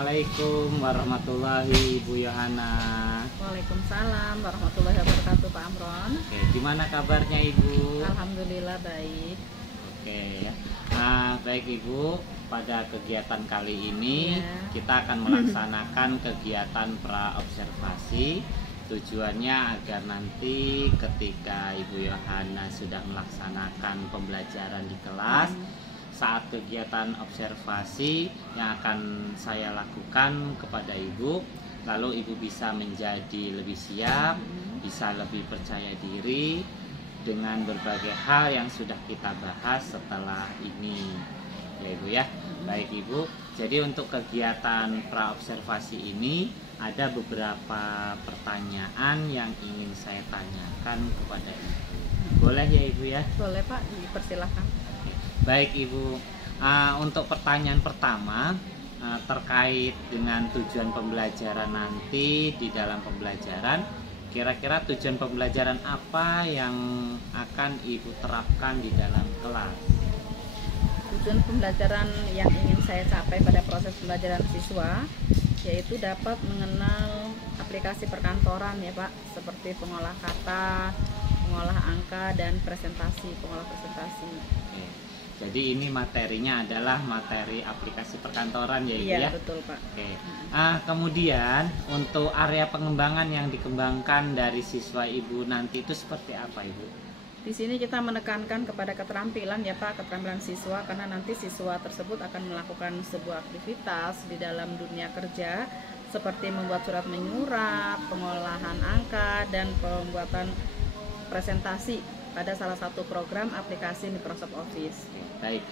Assalamualaikum warahmatullahi Ibu Yohana. Waalaikumsalam warahmatullahi wabarakatuh Pak Amron. Oke, gimana kabarnya Ibu? Alhamdulillah baik. Oke ya. Baik Ibu, pada kegiatan kali ini kita akan melaksanakan kegiatan pra-observasi. Tujuannya agar nanti ketika Ibu Yohana sudah melaksanakan pembelajaran di kelas, saat kegiatan observasi yang akan saya lakukan kepada Ibu, lalu Ibu bisa menjadi lebih siap, bisa lebih percaya diri dengan berbagai hal yang sudah kita bahas setelah ini, ya Ibu ya. Baik Ibu, jadi untuk kegiatan pra-observasi ini ada beberapa pertanyaan yang ingin saya tanyakan kepada Ibu. Boleh ya Ibu ya? Boleh Pak, dipersilahkan. Baik Ibu, untuk pertanyaan pertama terkait dengan tujuan pembelajaran nanti di dalam pembelajaran, kira-kira tujuan pembelajaran apa yang akan Ibu terapkan di dalam kelas? Tujuan pembelajaran yang ingin saya capai pada proses pembelajaran siswa yaitu dapat mengenal aplikasi perkantoran ya Pak, seperti pengolah kata, pengolah angka, dan pengolah presentasi. Jadi ini materinya adalah materi aplikasi perkantoran ya Ibu ya? Iya betul Pak. Oke. Kemudian untuk area pengembangan yang dikembangkan dari siswa Ibu nanti itu seperti apa Ibu? Di sini kita menekankan kepada keterampilan ya Pak, keterampilan siswa, karena nanti siswa tersebut akan melakukan sebuah aktivitas di dalam dunia kerja seperti membuat surat menyurat, pengolahan angka, dan pembuatan presentasi pada salah satu program aplikasi Microsoft Office. Baik,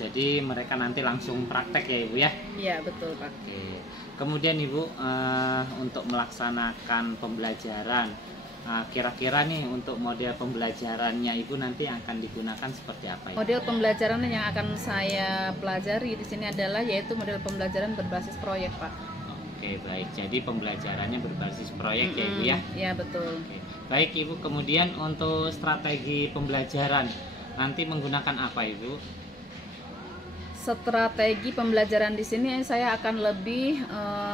jadi mereka nanti langsung praktek ya Ibu ya? Iya betul Pak. Oke. Kemudian Ibu, untuk melaksanakan pembelajaran, kira-kira nih untuk model pembelajarannya Ibu nanti akan digunakan seperti apa ya? Model pembelajaran yang akan saya pelajari di sini adalah yaitu model pembelajaran berbasis proyek Pak. Oke baik, jadi pembelajarannya berbasis proyek ya Ibu ya? Iya betul. Oke. Baik Ibu, kemudian untuk strategi pembelajaran nanti menggunakan apa Ibu? Strategi pembelajaran di sini saya akan lebih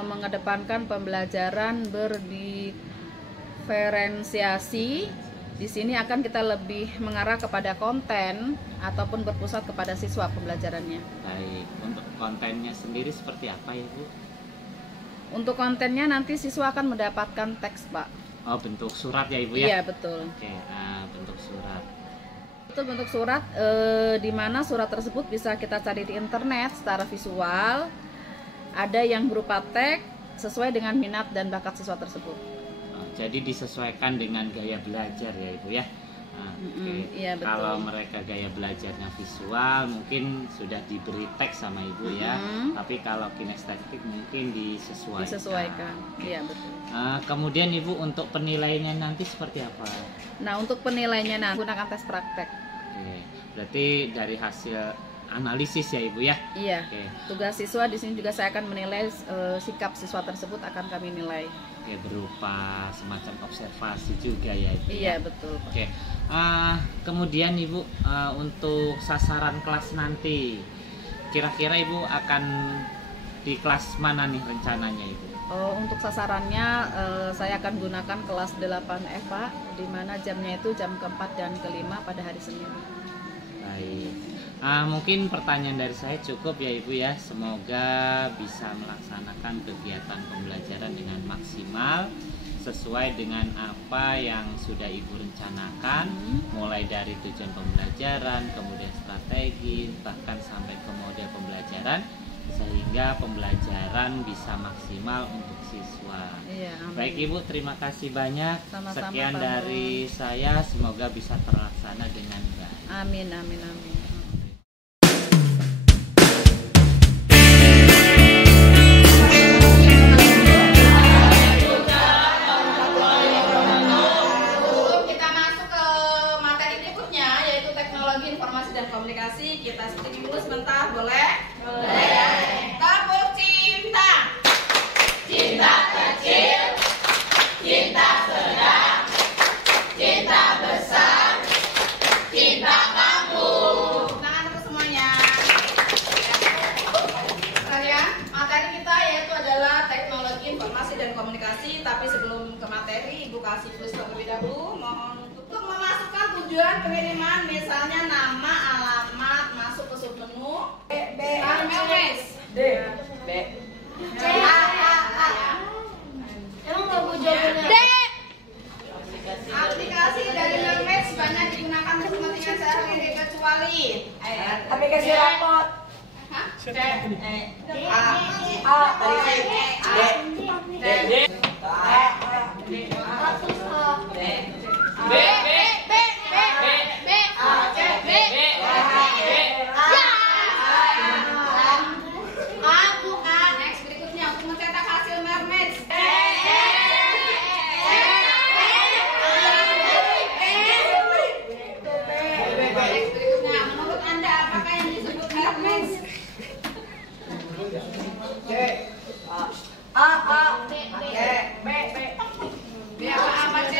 mengedepankan pembelajaran berdiferensiasi. Di sini akan kita lebih mengarah kepada konten ataupun berpusat kepada siswa pembelajarannya. Baik, untuk kontennya sendiri seperti apa Ibu? Untuk kontennya nanti siswa akan mendapatkan teks Pak. Oh, bentuk surat ya Ibu ya? Iya betul. Oke, bentuk surat. Itu bentuk surat, di mana surat tersebut bisa kita cari di internet secara visual. Ada yang berupa teks sesuai dengan minat dan bakat siswa tersebut. Jadi disesuaikan dengan gaya belajar ya Ibu ya? Iya betul. Kalau mereka gaya belajarnya visual mungkin sudah diberi teks sama Ibu ya, tapi kalau kinestetik mungkin disesuaikan. Iya betul. Kemudian Ibu untuk penilaiannya nanti seperti apa? Nah untuk penilaiannya nanti gunakan tes praktek. Oke, berarti dari hasil analisis ya Ibu ya? Iya. Oke. Tugas siswa di sini juga saya akan menilai sikap siswa tersebut akan kami nilai. Oke, berupa semacam observasi juga ya Ibu? Iya betul Pak. Oke. Kemudian Ibu, untuk sasaran kelas nanti kira-kira Ibu akan di kelas mana nih rencananya Ibu? Untuk sasarannya saya akan gunakan kelas 8F Pak, di mana jamnya itu jam keempat dan kelima pada hari Senin. Baik. Mungkin pertanyaan dari saya cukup ya Ibu ya. Semoga bisa melaksanakan kegiatan pembelajaran dengan maksimal sesuai dengan apa yang sudah Ibu rencanakan, mulai dari tujuan pembelajaran, kemudian strategi, bahkan sampai ke model pembelajaran, sehingga pembelajaran bisa maksimal untuk siswa. Iya, amin. Baik Ibu, terima kasih banyak. Sama-sama, Sekian Pak. dari saya, semoga bisa terlaksana dengan baik. Amin, amin, amin. Komunikasi, kita syuting dulu sebentar, boleh? Boleh. Tepuk cinta. Cinta kecil, cinta sedang, cinta besar, cinta kamu. Tangan untuk semuanya. Kalian, materi kita yaitu ada Tapi kasih rapot. Next berikutnya untuk mencetak hasil mermaid. Next berikutnya, menurut Anda apakah yang disebut mermaid? B apa C?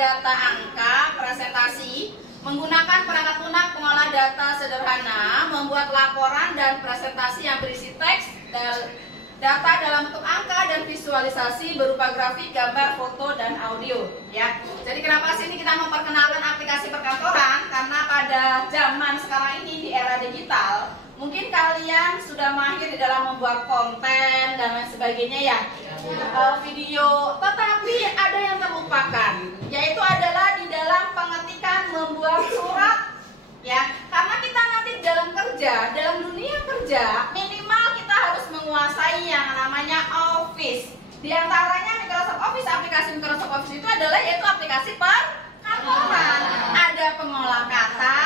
Data angka presentasi menggunakan perangkat lunak pengolah data sederhana, membuat laporan dan presentasi yang berisi teks dan data dalam bentuk angka dan visualisasi berupa grafik, gambar, foto, dan audio. Ya, jadi kenapa sini kita memperkenalkan aplikasi perkantoran? Karena pada zaman sekarang ini di era digital, mungkin kalian sudah mahir di dalam membuat konten dan lain sebagainya ya, video. Tetapi ada yang terlupakan, yaitu adalah di dalam pengetikan membuat surat. Ya, karena kita nanti dalam kerja, dalam dunia kerja, minimal kita harus menguasai yang namanya Office. Di antaranya Microsoft Office, aplikasi Microsoft Office itu adalah yaitu aplikasi perkantoran. Ada pengolah kata,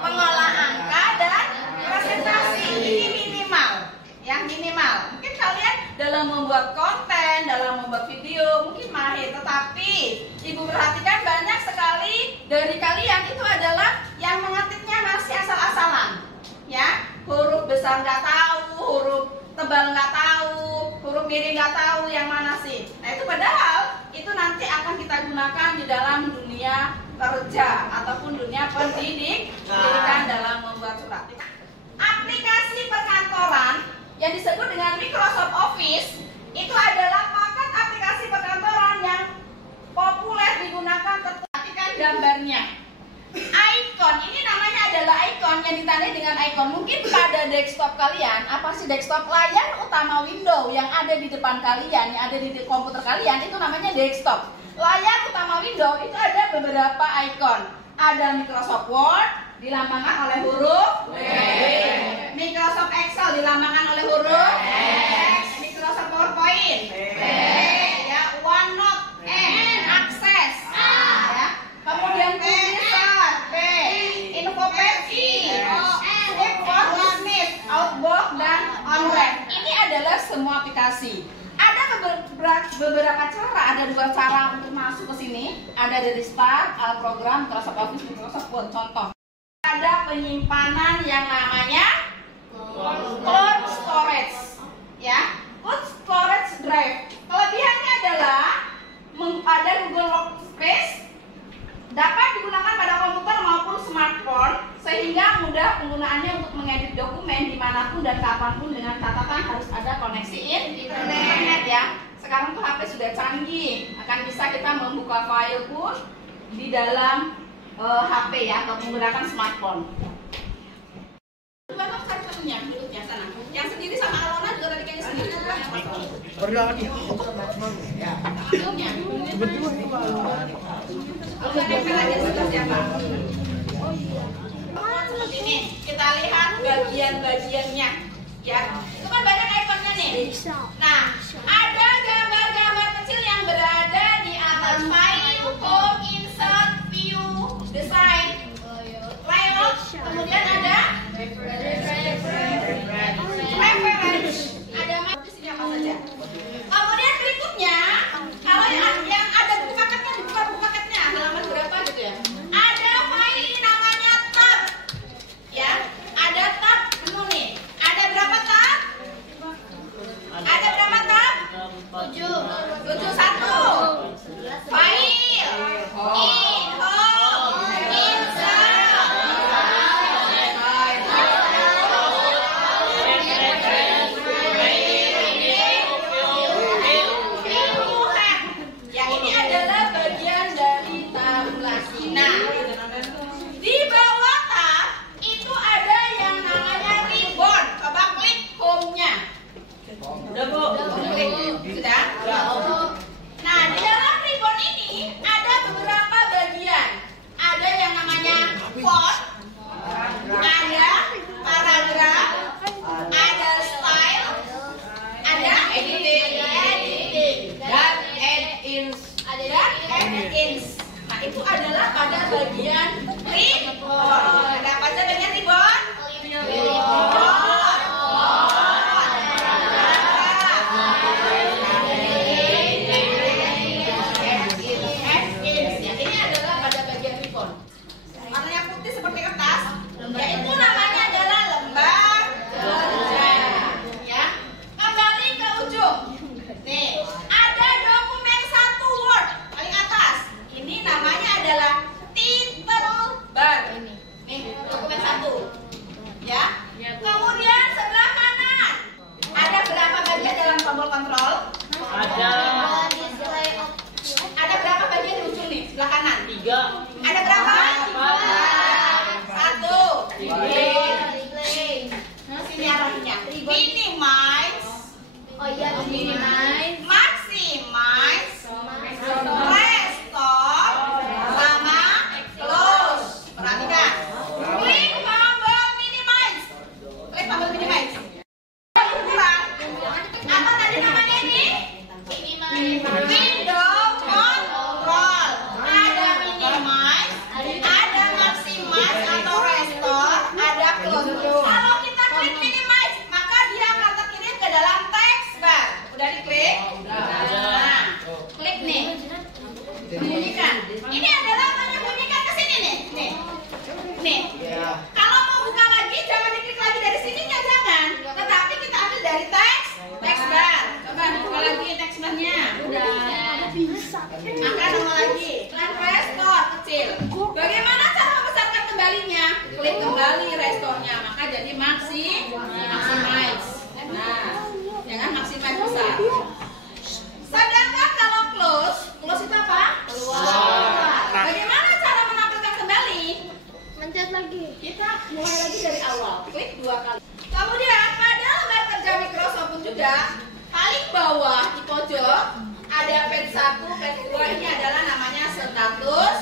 pengolah angka, dan presentasi. Ini minimal, yang minimal. Mungkin kalian dalam membuat konten, dalam membuat video mungkin mahir, tetapi ibu perhatikan banyak sekali dari kalian itu adalah yang mengetiknya masih asal-asalan, ya, huruf besar nggak tahu, huruf tebal nggak tahu, huruf miring nggak tahu yang mana sih. Nah itu padahal itu nanti akan kita gunakan di dalam dunia kerja ataupun dunia pendidikan dalam membuat surat. Aplikasi perkantoran yang disebut dengan Microsoft Office itu adalah paket aplikasi perkantoran yang populer digunakan. Perhatikan gambarnya. Icon, ini namanya adalah icon yang ditandai dengan icon. Mungkin pada desktop kalian, apa sih desktop? Layar utama window yang ada di depan kalian, yang ada di komputer kalian, itu namanya desktop. Layar utama window itu ada beberapa icon. Ada Microsoft Word dilambangkan oleh huruf W, Microsoft Excel dilambangkan oleh huruf X, Microsoft PowerPoint B, ya, OneNote N, Access ya. Kemudian Publisher B, Infopeci Business, Outlook, dan OnWeb. Ini adalah semua aplikasi. Ada beberapa cara, ada dua cara untuk masuk ke sini. Ada dari Start, All Program, Microsoft Office, Microsoft Word. Contoh, ada penyimpanan yang namanya Cloud Storage, ya, Cloud Storage Drive. Kelebihannya adalah ada Google Workspace, dapat digunakan pada komputer maupun smartphone, sehingga mudah penggunaannya untuk mengedit dokumen dimanapun dan kapanpun dengan catatan harus ada koneksi internet ya. Sekarang tuh HP sudah canggih, akan bisa kita membuka file pun di dalam HP ya, atau menggunakan smartphone. Bapak satu-satunya duduknya sana. Yang sendiri sama Alona juga tadi kayaknya sendiri. Ini kita lihat bagian-bagiannya, ya. Itu kan banyak ikonnya nih. Nah, ada gambar-gambar kecil yang berada di atas file, home, insert, view, design, layout, kemudian ada reference, ada di sini apa saja. Kemudian berikutnya, kalau yang ada buku paketnya, dibuka buku paketnya, halaman berapa gitu ya. Ada file namanya tab, ya. Ada tab menu nih. Ada berapa tab? Ada berapa tab? 7. 1. File, home, insert, minimize, maximize, restore, sama close. Perhatikan. Klik tombol minimize. Klik tombol minimize. Kurang. Apa tadi namanya ini? Window control. Ada minimize, ada maximize atau restore, ada close. Kalau kita klik minimize, maka dia akan terkirim ke dalam text bar. Udah diklik? Nah, klik nih. Bunyikan. Ini adalah menyembunyikan ke sini nih. Nih. Kalau mau buka lagi jangan diklik lagi dari sininya, jangan. Tetapi kita ambil dari text bar. Coba buka lagi text barnya. Udah. Akan nol lagi. Dan restore kecil. Bagaimana cara membesarkan kembalinya? Klik kembali restore-nya, maka jadi maximize. Nah, jangan maximize besar. Sedangkan kalau close itu apa? Keluar. Bagaimana cara menampilkan kembali? Mencet lagi. Kita mulai lagi dari awal. Klik 2 kali. Kemudian pada lembar kerja Microsoft pun juga paling bawah di pojok ada page 1, page 2 ini adalah namanya status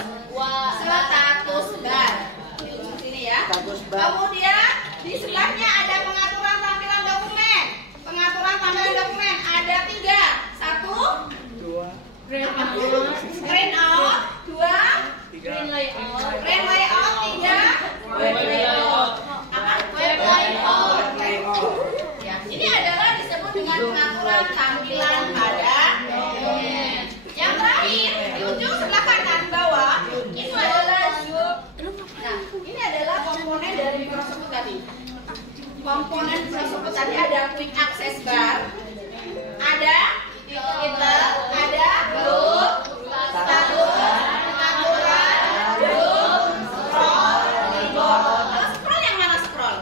bar. Di sini ya. Kemudian di sebelahnya ada pengaturan tampilan dokumen. Pengaturan tampilan dokumen ada 3. 1 print out, 2 print layout, 3 web layout. Apa? Web layout. Ya, ini adalah disebut dengan pengaturan tampilan pada dokumen. Yang terakhir di ujung sebelah kanan bawah itu adalah nah, ini adalah komponen dari Microsoft tadi. Komponen Microsoft tadi ada quick access bar, ada kita ada group, status, pengaturan, group, scroll, keyboard. Kalau scroll yang mana scroll?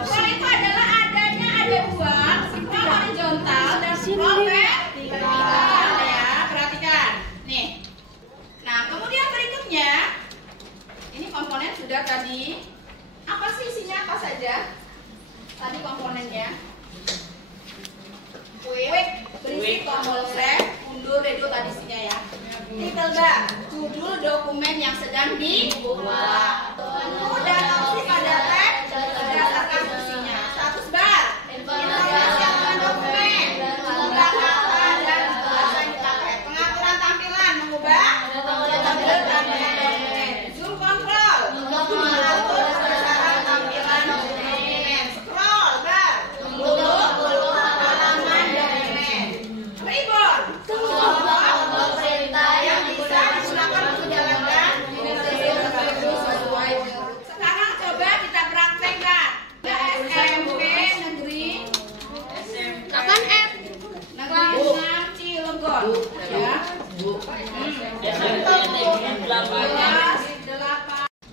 Scroll itu adalah ada 2, scroll horizontal dan scroll vertikal ya. Perhatikan. Nih. Nah, kemudian berikutnya ini komponen sudah tadi. Apa sih isinya? Apa saja? Tadi komponennya quick berisi tombol save, undur, redo tadi isinya ya. Title bar, judul dokumen yang sedang dibuat. Dan opsi pada tab berdasarkan fungsinya. Status bar, informasi akan dokumen, jumlah kata dan bahasa yang dipakai. Pengaturan tampilan, mengubah tampilan dokumen. Zoom control, mengatur kebesaran tampilan dokumen. Scroll bar, untuk halaman dokumen. Ribbon, tombol perintah yang bisa digunakan untuk menjalankan sesuai. Sekarang coba kita praktekkan. SMP Negeri 6 Cilegon ya. 8.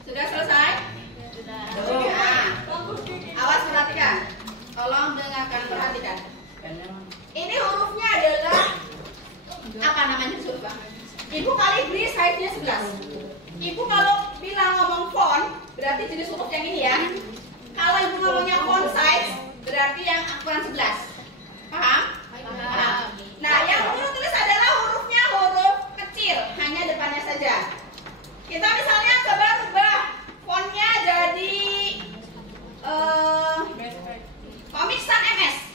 Sudah selesai? Nah, awas perhatikan. Tolong dengarkan, perhatikan. Ini hurufnya adalah apa namanya coba? Ibu kali beri size-nya 11. Ibu kalau bilang ngomong font berarti jenis huruf yang ini ya. Kalau ibu ngomongnya font size berarti yang ukuran 11. Paham? Paham. Nah, yang ibu tulis adalah hurufnya huruf kecil, hanya depannya saja. Kita misalnya coba rubah fontnya jadi Comic Sans MS.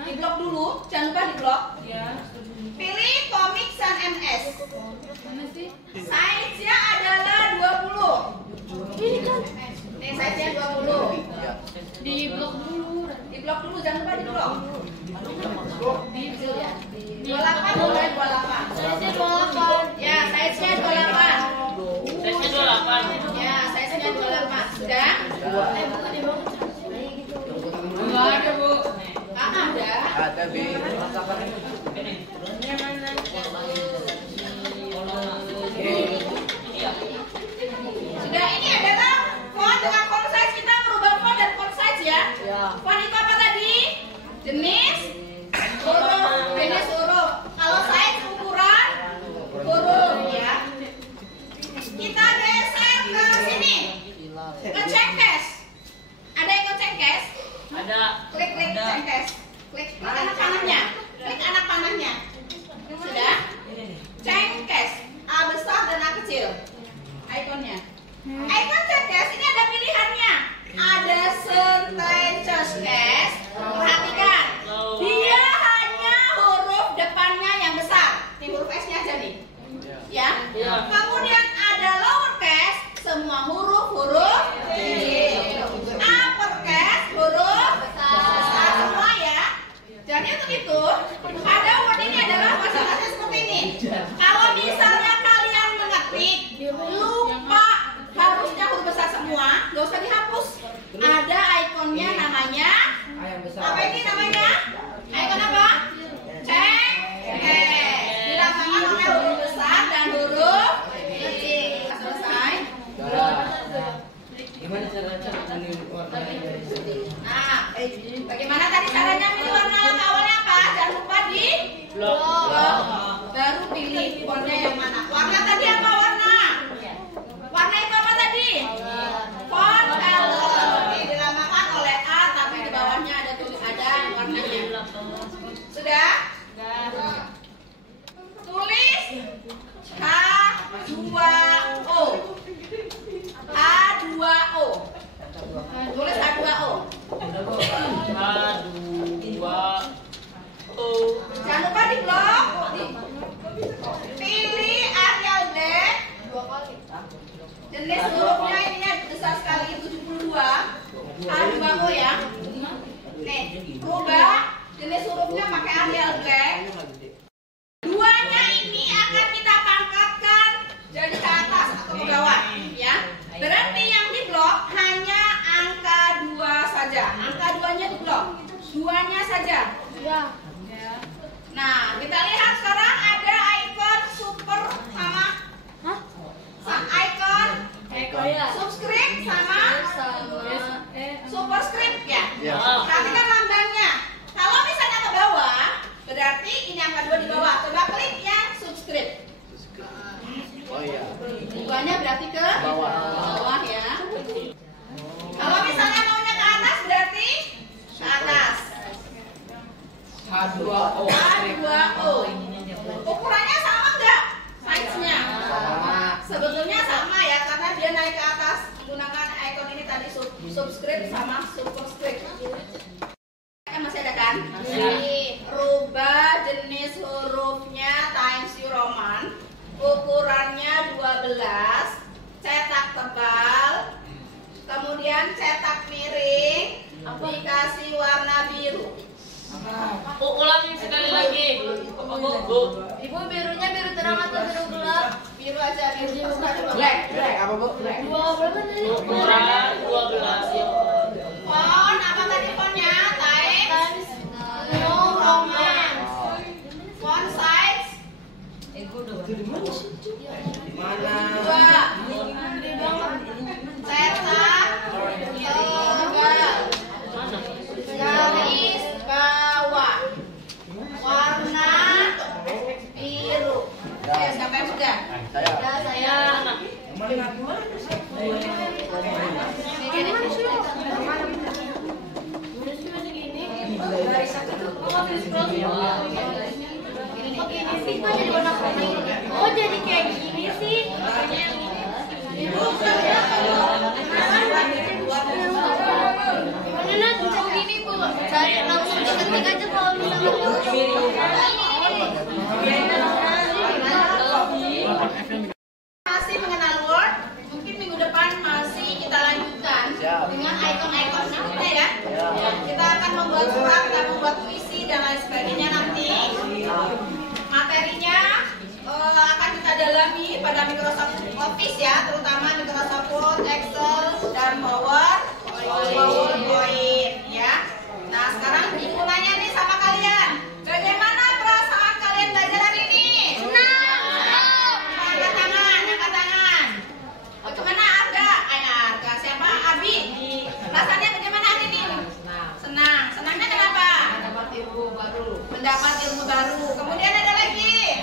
Di blok dulu, jangan lupa di blok. Pilih Comic Sans MS. Size-nya adalah 20. Nih size-nya 20. Di blok dulu, jangan lupa di blok. Di 28 boleh 28. Size-nya 28. Ya, size-nya 28. Ya, size-nya 28. Sudah? Enggak ada, Bu. Ada. Ada, Bi. Sudah, ini adalah font dengan font size. Kita merubah font dan font size ya. Font itu apa tadi? Jenis huruf. Kalau size ukuran huruf ya. Kita geser ke sini. Ke checklist. semua, nggak usah dihapus. Ada ikonnya namanya apa ini namanya? Ikon apa? Cek. Dilambangkan oleh huruf besar dan huruf kecil. Selesai. Gimana caranya warnanya? Nah, bagaimana tadi caranya milih warna awalnya apa? Jangan lupa di blok. Baru pilih fontnya yang mana. Warna tadi apa warna? Warna itu apa tadi? Font color. Oke, dilambangkan oleh A, tapi di bawahnya ada warnanya. Sudah? Tulis H2O. H2O. Tulis H2O. H2O. Jangan lupa di blok. Pilih Arial black. Jenis hurufnya ininya besar sekali 72. H2O ya. Nih, rubah jenis hurufnya pakai Arial black. Duanya ini akan kita pangkatkan jadi ke atas atau ke bawah, ya. Berarti yang di blok hanya angka 2 saja. Angka 2-nya di blok. 2-nya saja. Ya. Nah, kita lihat sekarang ada ikon super sama ikon subscribe sama superscript ya. Perhatikan lambangnya. Kalau misalnya ke bawah, berarti ini angka 2 di bawah. Coba klik yang subscribe. Oh iya. Duanya berarti ke bawah ya. Kalau misalnya maunya ke atas berarti ke atas. H2O. H2O. Ukurannya sama enggak? Size-nya? Sebetulnya sama ya, karena dia naik ke atas menggunakan icon ini tadi subscribe sama superscript. Kan masih ada kan? Masih. Rubah jenis hurufnya Times New Roman. Ukurannya 12. Cetak tebal. Kemudian cetak miring. Dikasih warna biru. Ulangi sekali lagi. Bu. Ibu birunya biru terang atau biru gelap? Biru aja, biru. Black apa Bu? Dua berapa tadi? Ukuran 12 ya. Font apa tadi fontnya? Times New Roman. Font size Mana? 2. Cetak tebal. Garis bawah. Warna biru. Oke, siapa yang sudah? Saya. Oh jadi kayak gini sih. Mana bisa gini Bu? Cari langsung diketik aja kalau Masih mengenal Word, mungkin minggu depan masih kita lanjutkan dengan icon-icon nanti ya. Kita akan membuat surat dan membuat puisi dan lain sebagainya nanti. Materinya akan kita dalami pada Microsoft Office ya, terutama Microsoft Word, Excel, dan PowerPoint ya. Nah sekarang Ibu nanya nih sama kalian, bagaimana perasaan kalian belajar hari ini? Angkat tangan, angkat tangan. Bagaimana Arga? Arga siapa? Abi. Rasanya bagaimana hari ini? Senang. Senangnya kenapa? Mendapat ilmu baru. Kemudian ada lagi.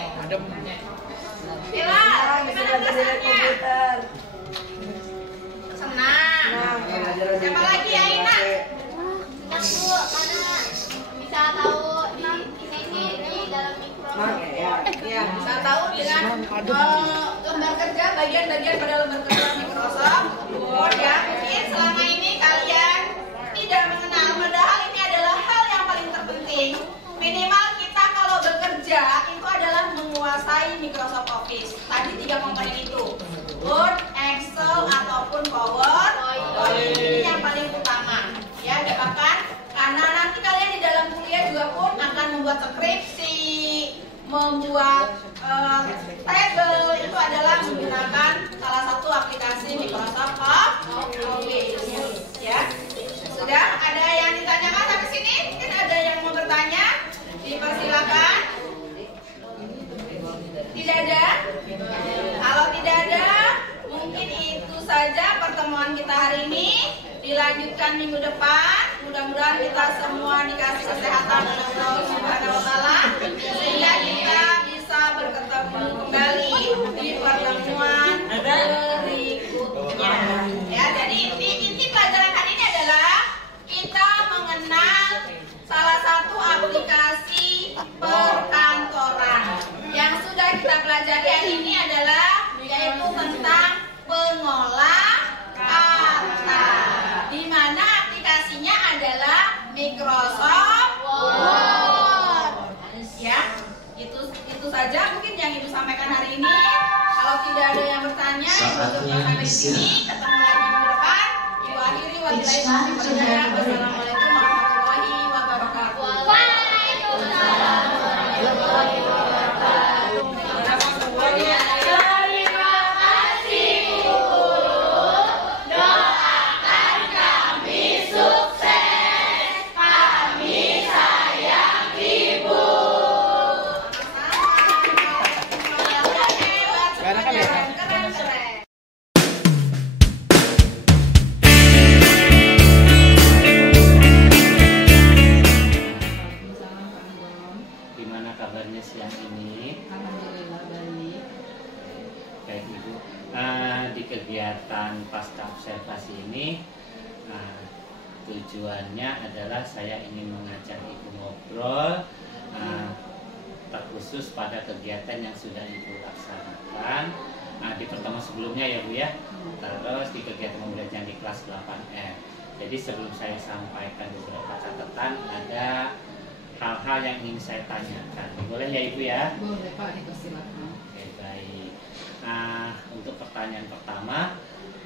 Pilar, bagaimana perasaannya? Senang. Siapa lagi? Aina. Bu, karena bisa tahu di dalam mikrofon. Ya, bisa tahu dengan lembar kerja, bagian-bagian pada lembar kerja Microsoft Word ya. Mungkin selama ini kalian tidak mengenal, padahal ini adalah hal yang paling terpenting. Minimal kita kalau bekerja itu adalah menguasai Microsoft Office. Tadi 3 komponen itu, Word, Excel ataupun PowerPoint. Ini yang paling utama. Ya, dapatkan karena nanti kalian di dalam kuliah juga pun akan membuat skripsi, membuat table, itu adalah menggunakan salah satu aplikasi Microsoft pertemuan kita hari ini. Dilanjutkan minggu depan. Mudah-mudahan kita semua dikasih kesehatan oleh Allah Subhanahu wa Ta'ala, sehingga kita bisa bertemu kembali di pertemuan berikutnya. Ya, jadi inti pelajaran hari ini adalah kita mengenal salah satu aplikasi perkantoran. Yang sudah kita pelajari hari ini adalah yaitu tentang pengolah kata, di mana aplikasinya adalah Microsoft Word. Ya, itu saja mungkin yang Ibu sampaikan hari ini. Kalau tidak ada yang bertanya, Ibu tutup sampai di sini. Ketemu lagi minggu depan. Ibu akhiri wabillahi taufiq wal hidayah. Wassalamualaikum warahmatullahi wabarakatuh. Waalaikumsalam warahmatullahi wabarakatuh. Terima kasih guru, doakan kami sukses. Kami sayang Ibu. Keren. Waalaikumsalam Pak Anggom. Gimana kabarnya siang ini? Alhamdulillah baik. Baik Ibu, di kegiatan pasca observasi ini tujuannya adalah saya ingin mengajak Ibu ngobrol terkhusus pada kegiatan yang sudah Ibu laksanakan di pertemuan sebelumnya ya Bu ya, terus di kegiatan pembelajaran di kelas 8F. Jadi sebelum saya sampaikan beberapa catatan, ada hal-hal yang ingin saya tanyakan. Boleh ya Ibu ya? Boleh Pak, dipersilakan. Oke, baik. Untuk pertanyaan pertama,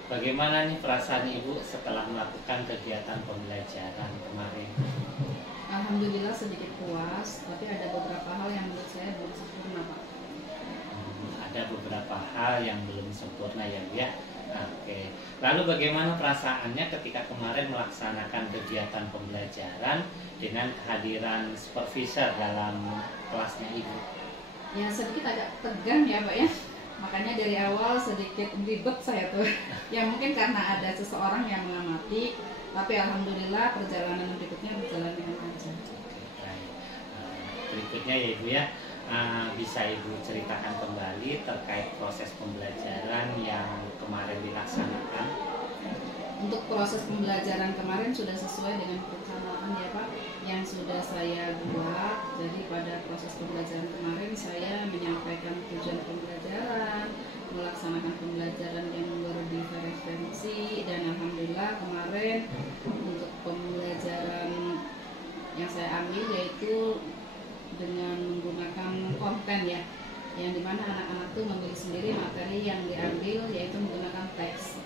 bagaimana nih perasaan Ibu setelah melakukan kegiatan pembelajaran kemarin? Alhamdulillah sedikit puas, tapi ada beberapa hal yang menurut saya belum sempurna Pak. Ada beberapa hal yang belum sempurna ya Bu ya. Oke. Lalu bagaimana perasaannya ketika kemarin melaksanakan kegiatan pembelajaran dengan kehadiran supervisor dalam kelasnya Ibu? Ya sedikit agak tegang ya Pak ya. Makanya dari awal sedikit ribet saya tuh. Ya mungkin karena ada seseorang yang mengamati, tapi alhamdulillah perjalanan berikutnya berjalan dengan lancar. Baik. Berikutnya ya Ibu ya, bisa Ibu ceritakan kembali terkait proses pembelajaran yang kemarin dilaksanakan? Untuk proses pembelajaran kemarin sudah sesuai dengan perencanaan ya Pak yang sudah saya buat. Jadi pada proses pembelajaran kemarin saya menyampaikan tujuan pembelajaran, melaksanakan pembelajaran yang berdiferensiasi, dan alhamdulillah kemarin untuk pembelajaran yang saya ambil yaitu dengan menggunakan konten ya, yang dimana anak-anak tuh memilih sendiri materi yang diambil yaitu menggunakan teks.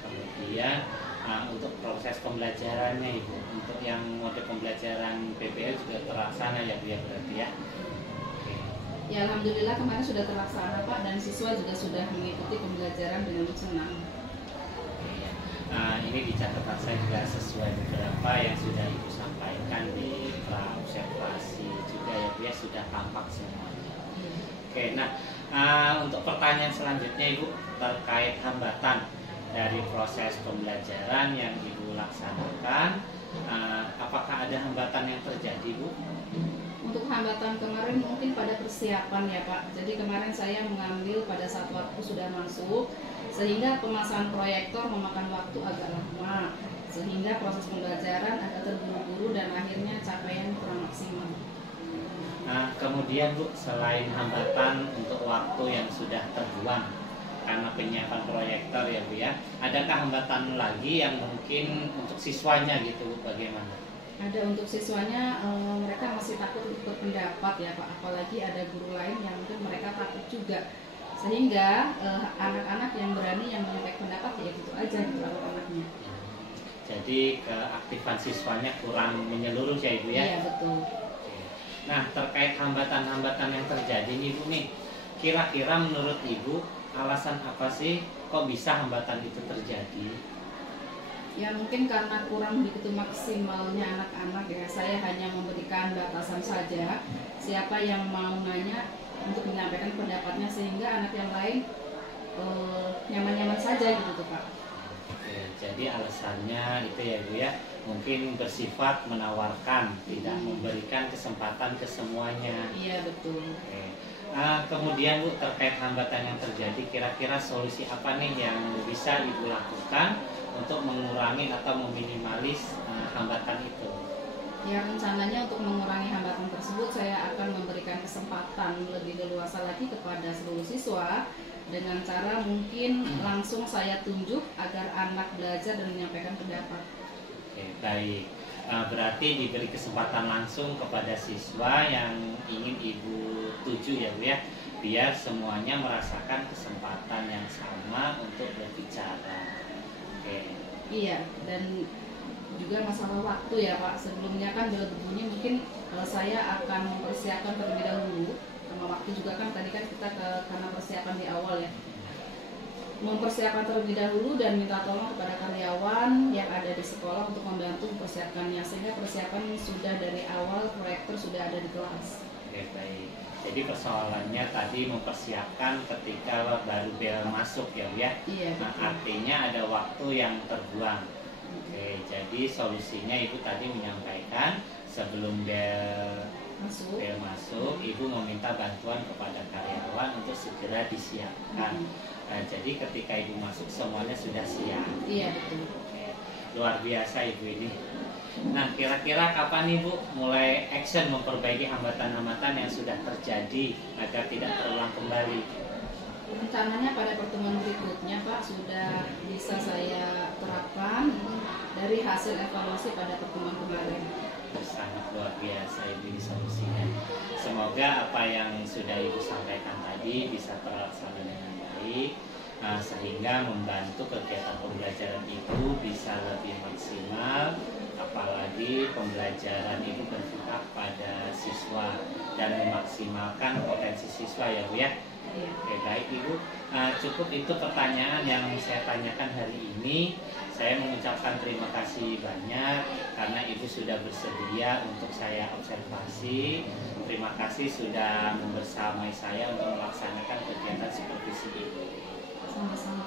Kemudian untuk proses pembelajarannya Ibu, untuk yang mode pembelajaran PPL juga terlaksana ya Bu ya berarti ya? Oke. Ya alhamdulillah kemarin sudah terlaksana Pak, dan siswa juga sudah mengikuti pembelajaran dengan senang. Oke, ya. Ini di catatan saya juga sesuai beberapa yang sudah Ibu sampaikan di pra-observasi juga ya Bu ya, sudah tampak semuanya. Oke, nah untuk pertanyaan selanjutnya Ibu terkait hambatan dari proses pembelajaran yang Ibu laksanakan, apakah ada hambatan yang terjadi Bu? Untuk hambatan kemarin mungkin pada persiapan ya Pak. Jadi kemarin saya mengambil pada saat waktu sudah masuk, sehingga pemasangan proyektor memakan waktu agak lama, sehingga proses pembelajaran agak terburu-buru dan akhirnya capaian kurang maksimal. Nah, kemudian Bu, selain hambatan untuk waktu yang sudah terbuang karena penyiapan proyektor ya Bu ya, adakah hambatan lagi yang mungkin untuk siswanya gitu Bu, bagaimana? Ada untuk siswanya, mereka masih takut untuk berpendapat ya Pak, apalagi ada guru lain yang mungkin mereka takut juga, sehingga anak-anak yang berani yang menyampaikan pendapat ya gitu aja gitu anak-anaknya. Jadi keaktifan siswanya kurang menyeluruh ya Ibu ya? Iya betul. Nah, terkait hambatan-hambatan yang terjadi nih Bu nih, kira-kira menurut Ibu alasan apa sih kok bisa hambatan itu terjadi? Ya mungkin karena kurang begitu maksimalnya anak-anak ya. Saya hanya memberikan batasan saja siapa yang mau nanya untuk menyampaikan pendapatnya, sehingga anak yang lain nyaman-nyaman saja gitu tuh Pak. Oke. jadi alasannya itu ya Bu ya, mungkin bersifat menawarkan, tidak memberikan kesempatan ke semuanya. Iya, betul. Oke. Kemudian Bu, terkait hambatan yang terjadi, kira-kira solusi apa nih yang bisa Ibu lakukan untuk mengurangi atau meminimalis hambatan itu? Ya, rencananya untuk mengurangi hambatan tersebut saya akan memberikan kesempatan lebih leluasa lagi kepada seluruh siswa dengan cara mungkin langsung saya tunjuk agar anak belajar dan menyampaikan pendapat. Oke, baik. Berarti diberi kesempatan langsung kepada siswa yang ingin Ibu tuju ya Bu ya, biar semuanya merasakan kesempatan yang sama untuk berbicara. Oke. Iya, dan juga masalah waktu ya Pak. Sebelumnya kan bel berbunyi, mungkin saya akan mempersiapkan terlebih dahulu. Sama waktu juga kan tadi kan kita karena persiapan di awal ya. Mempersiapkan terlebih dahulu dan minta tolong kepada karyawan yang ada di sekolah untuk membantu mempersiapkannya, sehingga persiapan sudah dari awal, proyektor sudah ada di kelas. Oke, baik. Jadi persoalannya tadi mempersiapkan ketika baru bel masuk ya Bu ya. Iya, Nah, betul. artinya ada waktu yang terbuang. Oke, jadi solusinya Ibu tadi menyampaikan sebelum bel masuk, Ibu meminta bantuan kepada karyawan untuk segera disiapkan. Nah, jadi ketika Ibu masuk semuanya sudah siap. Iya, betul. Oke, luar biasa Ibu ini. Nah, kira-kira kapan Ibu mulai action memperbaiki hambatan-hambatan yang sudah terjadi agar tidak terulang kembali? Rencananya pada pertemuan berikutnya Pak sudah bisa saya terapkan dari hasil evaluasi pada pertemuan kemarin. Sangat luar biasa Ibu ini solusinya. Semoga apa yang sudah Ibu sampaikan tadi bisa terlaksana dengan baik, sehingga membantu kegiatan pembelajaran Ibu bisa lebih maksimal, apalagi pembelajaran Ibu berpihak pada siswa dan memaksimalkan potensi siswa ya Bu ya. Iya. Oke, baik Ibu, cukup itu pertanyaan yang saya tanyakan hari ini. Saya mengucapkan terima kasih banyak karena Ibu sudah bersedia untuk saya observasi. Terima kasih sudah membersamai saya untuk melaksanakan kegiatan supervisi Ibu. Sama-sama.